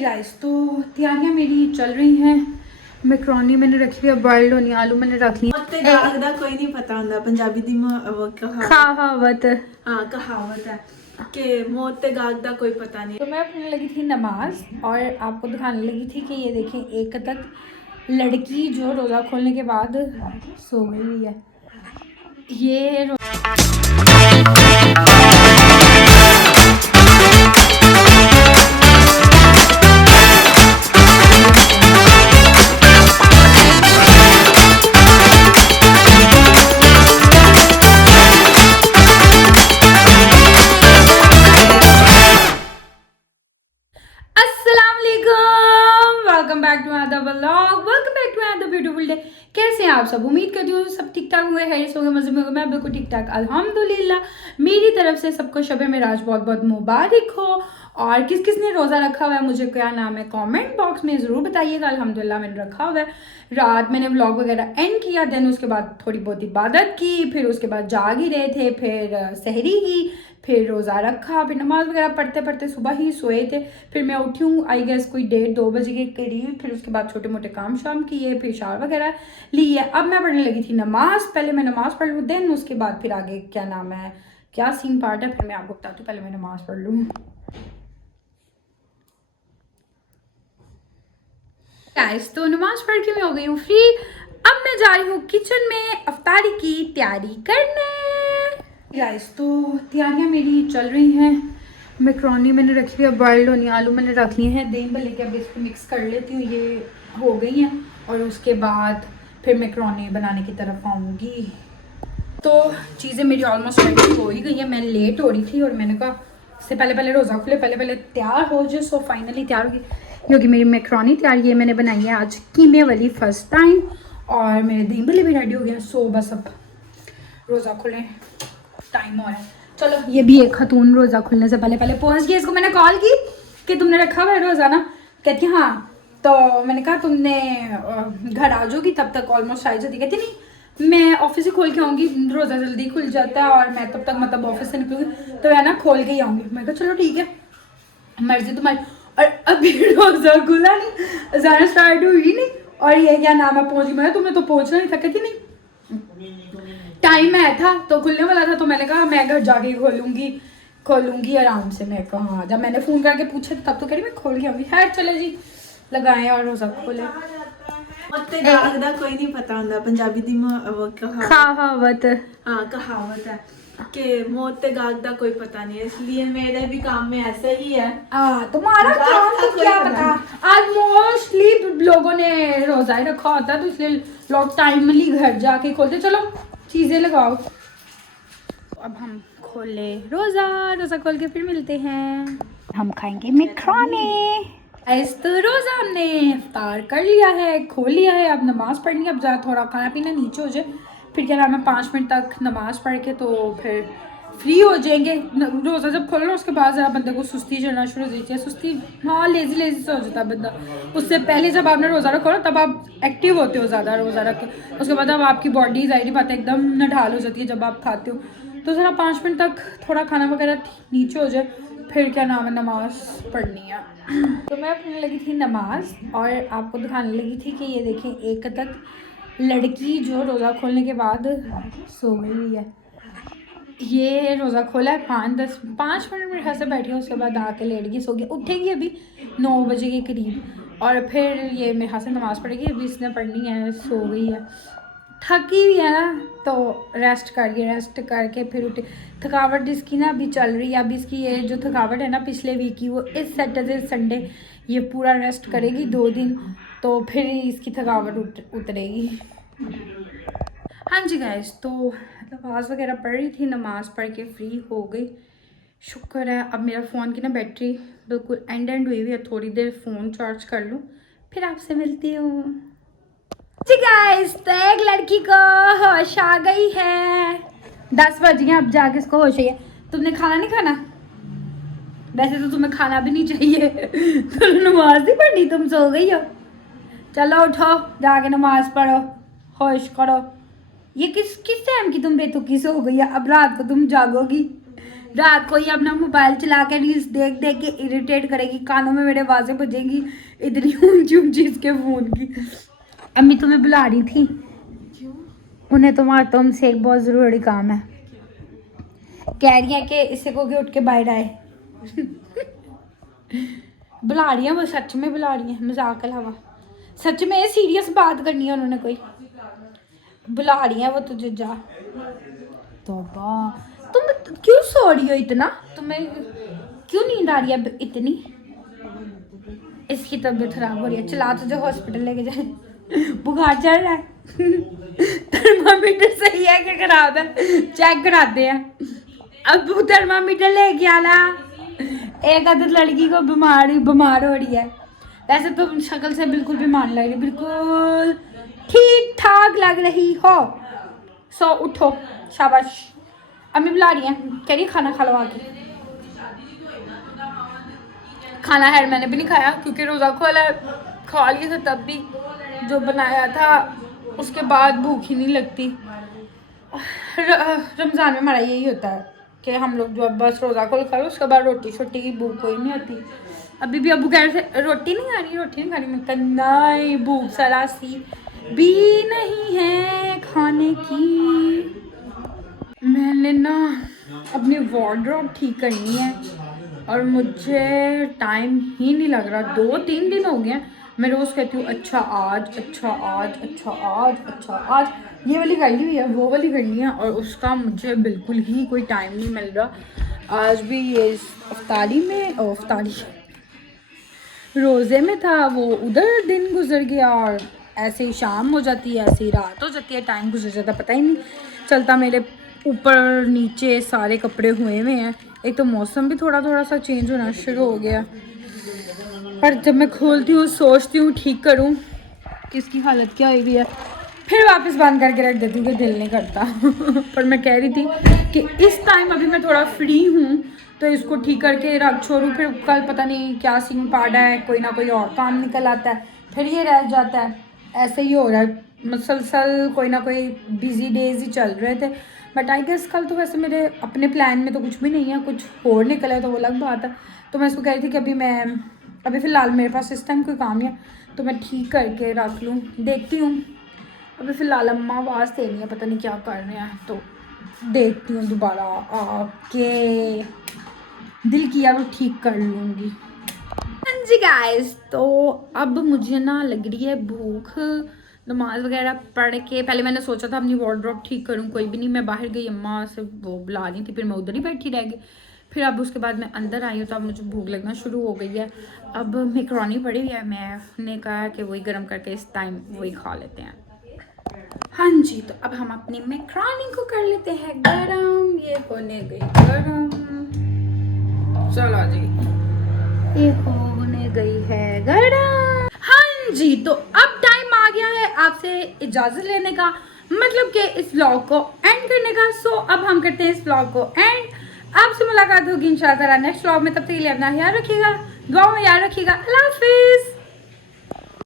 Guys तो तैयारियां मेरी चल रही हैं। मैक्रोनी मैंने रखी हुई है, बॉइल्ड होनी, आलू मैंने रख लिए। मत्ते दाग दा कोई नहीं पता ਹੁੰਦਾ पंजाबी दी कहावत। हाँ कहावत है कि मौत ते गाग दा कोई पता नहीं। तो मैं पढ़ने लगी थी नमाज और आपको दिखाने लगी थी कि ये देखें, एक तक लड़की जो रोज़ा खोलने के बाद सो गई हुई है। ये welcome back to another vlog, welcome back to another beautiful day. कैसे हैं आप सब? उम्मीद करती हूँ सब ठीक ठाक हुए हैं, हो गए मजे में। मैं बिल्कुल ठीक ठाक अल्हम्दुलिल्लाह। मेरी तरफ से सबको शब मेराज बहुत बहुत मुबारक हो। और किस किस ने रोज़ा रखा हुआ है, मुझे क्या नाम है कमेंट बॉक्स में ज़रूर बताइएगा। अल्हम्दुलिल्लाह मैंने रखा हुआ है। रात मैंने व्लॉग वगैरह एंड किया, देन उसके बाद थोड़ी बहुत इबादत की, फिर उसके बाद जाग ही रहे थे, फिर सहरी की, फिर रोज़ा रखा, फिर नमाज़ वगैरह पढ़ते पढ़ते सुबह ही सोए थे। फिर मैं उठी हूँ आई गेस कोई 1:30-2 बजे के करीब। फिर उसके बाद छोटे मोटे काम शाम किए, फिर शावर वगैरह ली है। अब मैं पढ़ने लगी थी नमाज। पहले मैं नमाज़ पढ़ लूँ, देन उसके बाद फिर आगे क्या नाम है, क्या सीन पार्ट है, फिर मैं आपको बताती हूँ। पहले मैं नमाज़ पढ़ लूँ। गाइस तो नमाज पढ़ के मैं हो गई हूँ फ्री। अब मैं जा रही हूँ किचन में अफ्तारी की तैयारी करने। गाइस तो तैयारियां मेरी चल रही हैं। मैक्रोनी मैंने रखी हुई है, बॉइल्ड होनी, आलू मैंने रख लिए हैं। दही में लेके अब इसको मिक्स कर लेती हूँ, ये हो गई हैं। और उसके बाद फिर मैक्रोनी बनाने की तरफ आऊँगी। तो चीज़ें मेरी ऑलमोस्ट रेडी हो ही गई हैं। मैं लेट हो रही थी और मैंने कहा इससे पहले पहले रोज़ा खुले, पहले पहले तैयार हो जाए। सो फाइनली तैयार होगी, क्योंकि मेरी मैक्रोनी तैयार है। मैंने बनाई है आज कीमे वाली फर्स्ट टाइम, और मेरे दही भल्ले भी रेडी हो गए हैं। सो बस अब रोज़ा खुले टाइम हो रहा है। चलो ये भी एक खतून रोज़ा खुलने से पहले पहले पहुंच गई। इसको मैंने कॉल की कि तुमने रखा हुआ है रोज़ा ना, कहती हाँ। तो मैंने कहा तुमने घर आ जाओगी तब तक ऑलमोस्ट आ जाती। कहती नहीं मैं ऑफिस से खोल के आऊँगी, रोज़ा जल्दी खुल जाता है और मैं तब तक मतलब ऑफिस से निकलूँगी तो है ना खोल के ही आऊँगी। मैं कहा चलो ठीक है मर्जी तुम्हारी। और अभी रोज़ा खुला नहीं, ज़्यादा स्टार्ट हुई नहीं और ये क्या नाम है पहुँच गई। मैं तुम्हें तो पहुँचना नहीं था। कहती नहीं टाइम आया था तो खुलने वाला था, तो मैंने कहा मैं घर जाके खोलूंगी आराम से। मैं कहा हाँ, जब मैंने फ़ोन करके पूछा तब तो कह रही मैं खोल के आऊँगी। खैर चले जी लगाएं और रोज़ा खोले। मत्ते दाग दा कोई नहीं पता ਹੁੰਦਾ पंजाबी दी कहावत। हाँ कहावत है कि मौत ते गाग दा कोई पता नहीं, इसलिए मेरे भी काम में ऐसे ही है। तुम्हारा काम तो क्या पता। आज मोस्टली लोगों ने रोज़ा ही रखा होता है, तो इसलिए लोग टाइमली घर जाके खोलते। चलो चीज़ें लगाओ। अब हम खोले रोज़ा खोल के फिर मिलते हैं। हम खाएंगे मैक्रोनी। ऐस तो रोज़ा हमने इफ्तार कर लिया है, खोल लिया है। अब नमाज़ पढ़नी है। अब जा थोड़ा खाना पीना नीचे हो जाए, फिर क्या नाम है 5 मिनट तक नमाज़ पढ़ के तो फिर फ्री हो जाएंगे। रोज़ा जब खोलो उसके बाद ज़रा बंदे को सुस्ती चढ़ना शुरू हो जाती है। सुस्ती हाँ लेज़ी से हो जाता है बंदा। उससे पहले जब आपने रोज़ा रखो ना तब आप एक्टिव होते हो ज़्यादा रोज़ा रख के। उसके बाद अब आपकी बॉडी ज़ाहिर बात है एकदम नढाल हो जाती है जब आप खाते हो। तो ज़रा 5 मिनट तक थोड़ा खाना वगैरह नीचे हो जाए, फिर क्या नाम है नमाज़ पढ़नी है। तो मैं पढ़ने लगी थी नमाज और आपको दिखाने लगी थी कि ये देखें, एक तक लड़की जो रोज़ा खोलने के बाद सो गई हुई है। ये रोज़ा खोला है 5 मिनट मेरे घर से बैठी है, उसके बाद आके लेट गई, सो गई। उठेगी अभी 9 बजे के करीब और फिर ये मेरे हाथ से नमाज़ पढ़ेगी। अभी इसने पढ़नी है, सो गई है, थकी हुई है ना, तो रेस्ट करके फिर उठे। थकावट इसकी ना अभी चल रही है। अभी इसकी ये जो थकावट है ना पिछले वीक की, वो इस सैटरडे संडे ये पूरा रेस्ट करेगी 2 दिन, तो फिर इसकी थकावट उतरेगी। हाँ जी गाइस, तो नमाज़ वगैरह पढ़ रही थी, नमाज़ पढ़ के फ्री हो गई, शुक्र है। अब मेरा फ़ोन की ना बैटरी बिल्कुल एंड हुई है। थोड़ी देर फ़ोन चार्ज कर लूँ फिर आपसे मिलती हूँ जी गाइस। तो एक लड़की को होश आ गई है, 10 बज गए, अब जाके इसको होश है। तुमने खाना नहीं खाना? वैसे तो तुम्हें खाना भी नहीं चाहिए तो नमाज नहीं पढ़नी, तुम सो गई हो। चलो उठो जाके नमाज पढ़ो, होश करो। ये किस टाइम की तुम बेतुकी से हो गई है? अब रात को तुम जागोगी रात को ही अपना मोबाइल चला के रील्स देख देख के इरिटेट करेगी, कानों में मेरे आवाज़ें बजेंगी इतनी ऊंची ऊंची इसके फ़ोन की। अम्मी तुम्हें बुला रही थी, उन्हें तुमसे एक बहुत ज़रूरी काम है। कह रही है कि इसे को उठ के बाहर आए। बुला रही है वो, सच में बुला रही है, मजाक के अलावा सच में सीरियस बात करनी है उन्होंने, कोई बुला रही है वो तुझे, जा। तौबा, तुम क्यों सो रही हो इतना, तुम्हें क्यों नींद आ रही है इतनी? इसकी तबीयत खराब हो रही है, चला तुझे हॉस्पिटल लेके जाए। बुखार चढ़ रहा है। थर्मामीटर सही है कि खराब है, चेक कराते हैं। अब थर्मामीटर लेके आना। एक आदत लड़की को बीमार हो रही है, वैसे तो शक्ल से बिल्कुल बीमार लग रही, बिल्कुल ठीक ठाक लग रही हो। सो उठो, शाबाश। अम्मी बुला रही है, कह रही खाना खा लो आके। खाना है मैंने भी नहीं खाया क्योंकि रोज़ा खोला है, खा लिया था तब भी, जो बनाया था उसके बाद भूख ही नहीं लगती। रमज़ान में हमारा यही होता है कि हम लोग जो बस रोज़ा खोल करो उसके बाद रोटी शोटी की भूख कोई नहीं होती। अभी भी अबू कह रहे थे रोटी नहीं खानी, मैं कहा नहीं, भूख सरा सी भी नहीं है खाने की। मैंने ना अपनी वार्डरोब ठीक करनी है और मुझे टाइम ही नहीं लग रहा, 2-3 दिन हो गए। मैं रोज़ कहती हूँ अच्छा आज, अच्छा आज, अच्छा आज, अच्छा आज, ये वाली करनी हुई है, वो वाली करनी है, और उसका मुझे बिल्कुल ही कोई टाइम नहीं मिल रहा। आज भी ये अफ्तारी रोज़े में था, वो उधर दिन गुजर गया और ऐसे ही शाम हो जाती है, ऐसे ही रात हो जाती है, टाइम गुजर जाता पता ही नहीं चलता। मेरे ऊपर नीचे सारे कपड़े हुए हैं। एक तो मौसम भी थोड़ा थोड़ा सा चेंज होना शुरू हो गया, पर जब मैं खोलती हूँ सोचती हूँ ठीक करूँ कि इसकी हालत क्या हुई है, फिर वापस बंद करके रख देती हूँ कि दिल नहीं करता। पर मैं कह रही थी कि इस टाइम अभी मैं थोड़ा फ्री हूँ तो इसको ठीक करके रख छोड़ूँ, फिर कल पता नहीं क्या सीन पाड़ा है, कोई ना कोई और काम निकल आता है, फिर ये रह जाता है। ऐसे ही हो रहा है मुसलसल, कोई ना कोई बिजी डेज ही चल रहे थे। बट आई गेस कल तो वैसे मेरे अपने प्लान में तो कुछ भी नहीं है, कुछ और निकला है तो वो अलग बात है। तो मैं इसको कह रही थी कि अभी फ़िलहाल मेरे पास इस टाइम कोई काम नहीं है तो मैं ठीक करके रख लूँ, देखती हूँ। अभी फ़िलहाल अम्मा आवाज़ दे रही है, पता नहीं क्या कर रहे हैं, तो देखती हूँ दोबारा आके, दिल किया तो ठीक कर लूँगी। हाँ जी गाइस, तो अब मुझे ना लग रही है भूख। नमाज वगैरह पढ़ के पहले मैंने सोचा था अपनी वार्डरोब ठीक करूँ, कोई भी नहीं, मैं बाहर गई, अम्मा से वो बुला रही थी, फिर मैं उधर ही बैठी रह गई। फिर अब उसके बाद मैं अंदर आई हूँ तो अब मुझे भूख लगना शुरू हो गई है। अब मैकरोनी पड़ी हुई है, मैंने कहा कि वही गर्म करके इस टाइम वही खा लेते हैं। हाँ जी, तो अब हम अपनी मैकरोनी को कर लेते हैं गरम। ये होने गई गरम, चलो जी, ये होने गई है गरम। हाँ जी, तो अब टाइम आ गया है आपसे इजाज़त लेने का, मतलब कि इस व्लॉग को एंड करने का। सो अब हम करते हैं इस व्लॉग को एंड। आपसे मुलाकात होगी इंशाल्लाह नेक्स्ट व्लॉग में, तब तक के लिए अपना ख्याल रखिएगा, दुआ में याद रखिएगा। अल्लाह हाफिज़।